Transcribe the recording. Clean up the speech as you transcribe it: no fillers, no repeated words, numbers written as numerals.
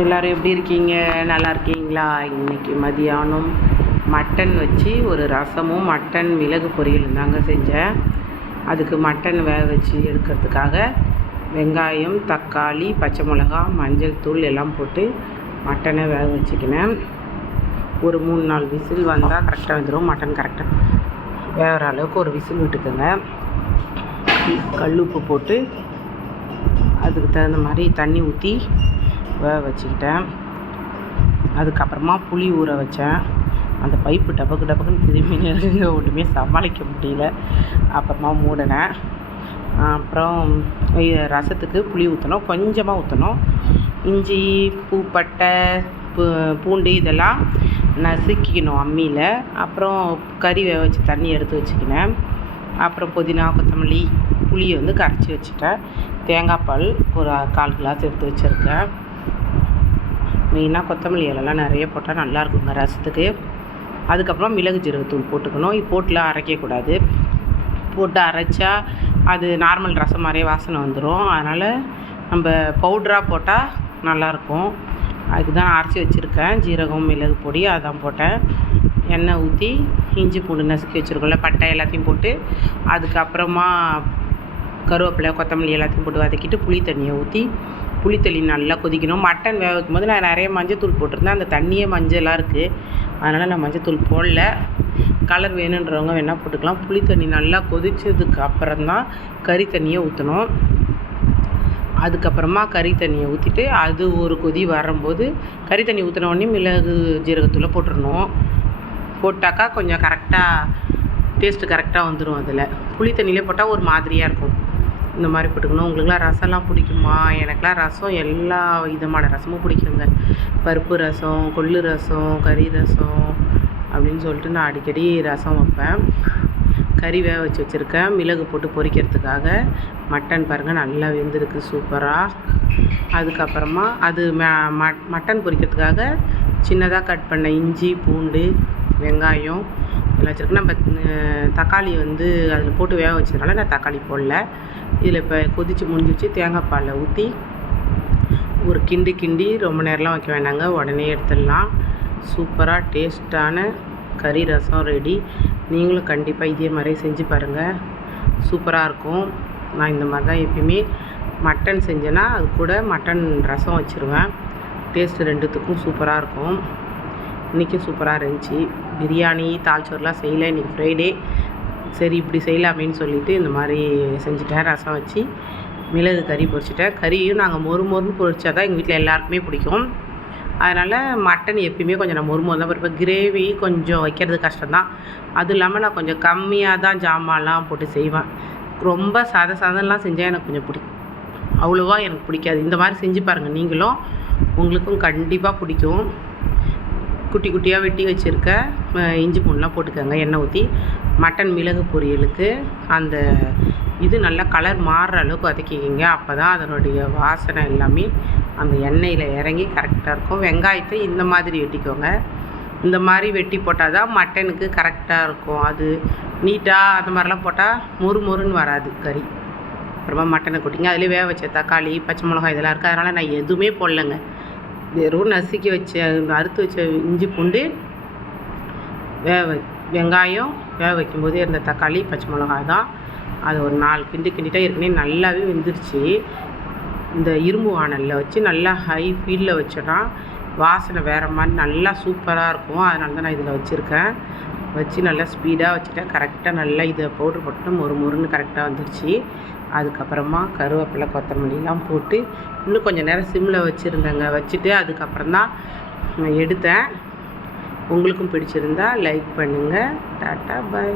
எல்லோரும் எப்படி இருக்கீங்க? நல்லா இருக்கீங்களா? இன்றைக்கி மதியானம் மட்டன் வச்சு ஒரு ரசமும் மட்டன் மிளகு பொரியலும் தாங்க செஞ்சேன். அதுக்கு மட்டன் வேக வச்சு எடுக்கிறதுக்காக வெங்காயம், தக்காளி, பச்சை மிளகா, மஞ்சள் தூள் எல்லாம் போட்டு மட்டனை வேக வச்சுக்கினேன். ஒரு 3-4 விசில் வந்தால் கரெக்டாக வந்துடும். மட்டன் கரெக்டாக வேகிற அளவுக்கு ஒரு விசில் விட்டுக்கோங்க. கல் உப்பு போட்டு அதுக்கு தகுந்த மாதிரி தண்ணி ஊற்றி வேக வச்சுக்கிட்டேன். அதுக்கப்புறமா புளி ஊற வச்சேன். அந்த பைப்பு டபக்குன்னு திரும்பினே இருக்குங்க, ஒன்றுமே சமாளிக்க முடியல. அப்புறமா மூடினேன். அப்புறம் ரசத்துக்கு புளி ஊற்றணும், கொஞ்சமாக ஊற்றணும். இஞ்சி, பட்டை, பூண்டு இதெல்லாம் நசுக்கிக்கணும் அம்மியில். அப்புறம் கறி வேக வச்சு தண்ணி எடுத்து வச்சுக்கினேன். அப்புறம் புதினா, கொத்தமல்லி, புளியை கரைச்சி வச்சுட்டேன். தேங்காய் பால் ஒரு 1/4 கிளாஸ் எடுத்து வச்சுருக்கேன். மெயினாக கொத்தமல்லி இலைலாம் நிறைய போட்டால் நல்லாயிருக்குங்க ரசத்துக்கு. அதுக்கப்புறம் மிளகு ஜீரகத்தூள் போட்டுக்கணும். போட்டுலாம் அரைக்கக்கூடாது. போட்டு அரைச்சா அது நார்மல் ரசம் மாதிரியே வாசனை வந்துடும். அதனால் நம்ம பவுட்ராக போட்டால் நல்லாயிருக்கும். அதுக்கு தான் அரைச்சி வச்சுருக்கேன். ஜீரகம், மிளகு பொடி அதான் போட்டேன். எண்ணெய் ஊற்றி இஞ்சி பூண்டு நசுக்கி வச்சுருக்கோம்ல, பட்டை எல்லாத்தையும் போட்டு அதுக்கப்புறமா கருவேப்பிலை, கொத்தமல்லி எல்லாத்தையும் போட்டு வதக்கிட்டு புளி தண்ணியை ஊற்றி புளி தண்ணி நல்லா கொதிக்கணும். மட்டன் வேக வைக்கும் போது நான் நிறைய மஞ்சத்தூள் போட்டிருந்தேன். அந்த தண்ணியே மஞ்சளாக இருக்குது. அதனால் நான் மஞ்சத்தூள் போடல. கலர் வேணுன்றவங்க வேணால் போட்டுக்கலாம். புளி தண்ணி நல்லா கொதித்ததுக்கு அப்புறம்தான் கறி தண்ணியை ஊற்றணும். அதுக்கப்புறமா கறி தண்ணியை ஊற்றிட்டு அது ஒரு கொதி வரும்போது கறி தண்ணி ஊற்றின உடனே மிளகு ஜீரகத்தூளை போட்டுடணும். போட்டாக்கா கொஞ்சம் கரெக்டாக டேஸ்ட்டு கரெக்டாக வந்துடும். அதில் புளி தண்ணியிலே போட்டால் ஒரு மாதிரியாக இருக்கும். இந்த மாதிரி போட்டுக்கணும். உங்களுக்குலாம் ரசம்லாம் பிடிக்குமா? எனக்குலாம் ரசம் எல்லா விதமான ரசமும் பிடிக்குங்க. பருப்பு ரசம், கொள்ளு ரசம், கறி ரசம் அப்படின்னு சொல்லிட்டு நான் அடிக்கடி ரசம் வைப்பேன். கறி வேக வச்சு வச்சுருக்கேன் மிளகு போட்டு பொரிக்கிறதுக்காக. மட்டன் பாருங்கள் நல்லா வெந்திருக்கு சூப்பராக. அதுக்கப்புறமா அது மட்டன் பொரிக்கிறதுக்காக சின்னதாக கட் பண்ண இஞ்சி, பூண்டு, வெங்காயம் எல்லாம் வச்சுருக்கேன். நம்ம தக்காளி அதில் போட்டு வேக வச்சதுனால நான் தக்காளி போடல. இதில் இப்போ கொதித்து முடிஞ்சிச்சு. தேங்காய் பாலை ஊற்றி ஒரு கிண்டி ரொம்ப நேரம்லாம் வைக்க வேண்டாங்க, உடனே எடுத்துடலாம். சூப்பராக டேஸ்ட்டான கறி ரசம் ரெடி. நீங்களும் கண்டிப்பாக இதே மாதிரி செஞ்சு பாருங்கள், சூப்பராக இருக்கும். நான் இந்த மாதிரி தான் எப்பயுமே மட்டன் செஞ்சேன்னா அது கூட மட்டன் ரசம் வச்சுருவேன். டேஸ்ட்டு ரெண்டுத்துக்கும் சூப்பராக இருக்கும். இன்றைக்கும் சூப்பராக இருந்துச்சு. பிரியாணி, தால்ச்சோறுலாம் செய்யலை. இன்றைக்கி ஃப்ரைடே, சரி இப்படி செய்யலாமேன்னு சொல்லிவிட்டு இந்த மாதிரி செஞ்சுட்டேன். ரசம் வச்சு மிளகு கறி பொரிச்சிட்டேன். கறியும் நாங்கள் மொறுன்னு பொரிச்சா தான் எங்கள் வீட்டில் எல்லாருக்குமே பிடிக்கும். அதனால் மட்டன் எப்பயுமே கொஞ்சம் நான் மொறு தான் பொரிப்பேன். கிரேவி கொஞ்சம் வைக்கிறது கஷ்டம்தான். அதுவும் இல்லாமல் நான் கொஞ்சம் கம்மியாக தான் ஜாமான்லாம் போட்டு செய்வேன். ரொம்ப சாதம்லாம் செஞ்சால் எனக்கு கொஞ்சம் பிடிக்கும், அவ்வளோவா எனக்கு பிடிக்காது. இந்த மாதிரி செஞ்சு பாருங்கள் நீங்களும், உங்களுக்கும் கண்டிப்பாக பிடிக்கும். குட்டி குட்டியாக வெட்டி வச்சுருக்க இஞ்சி பூண்டுலாம் போட்டுக்கோங்க. எண்ணெய் ஊற்றி மட்டன் மிளகு பொரியலுக்கு அந்த இது நல்லா கலர் மாறுற அளவுக்கு வதக்கிக்கிங்க. அப்போ தான் அதனுடைய வாசனை எல்லாமே அந்த எண்ணெயில் இறங்கி கரெக்டாக இருக்கும். வெங்காயத்தை இந்த மாதிரி வெட்டிக்கோங்க. இந்த மாதிரி வெட்டி போட்டால் தான் மட்டனுக்கு கரெக்டாக இருக்கும். அது நீட்டாக அந்த மாதிரிலாம் போட்டால் மொறுன்னு வராது கறி. அப்புறமா மட்டனை கொட்டிங்க. அதிலே வேக வச்ச தக்காளி, பச்சை மிளகாய் இதெல்லாம் இருக்குது. அதனால் நான் எதுவுமே போடலைங்க. வெறும் நசுக்கி வச்ச அறுத்து வச்ச இஞ்சி பூண்டு, வெங்காயம் வேக வைக்கும்போது இருந்த தக்காளி, பச்சை மிளகாய் தான். அது ஒரு 4 கிண்டிட்டா ஏற்கனவே நல்லாவே வெந்துருச்சு. இந்த இரும்பு வாணலில் வச்சு நல்லா ஹை ஃபீல்டில் வச்சோன்னா வாசனை வேறு மாதிரி நல்லா சூப்பராக இருக்கும். அதனால தான் நான் இதில் வச்சுருக்கேன். வச்சு நல்லா ஸ்பீடாக வச்சுட்டேன். கரெக்டாக நல்லா இதை பவுட்ரு போட்டு மொறுன்னு கரெக்டாக வந்துருச்சு. அதுக்கப்புறமா கருவேப்பிலை, கொத்தமல்லிலாம் போட்டு இன்னும் கொஞ்சம் நேரம் சிம்மில் வச்சுருந்தேங்க. வச்சுட்டு அதுக்கப்புறம் தான் எடுத்தேன். உங்களுக்கும் பிடிச்சிருந்தா லைக் பண்ணுங்கள். டாட்டா பாய்.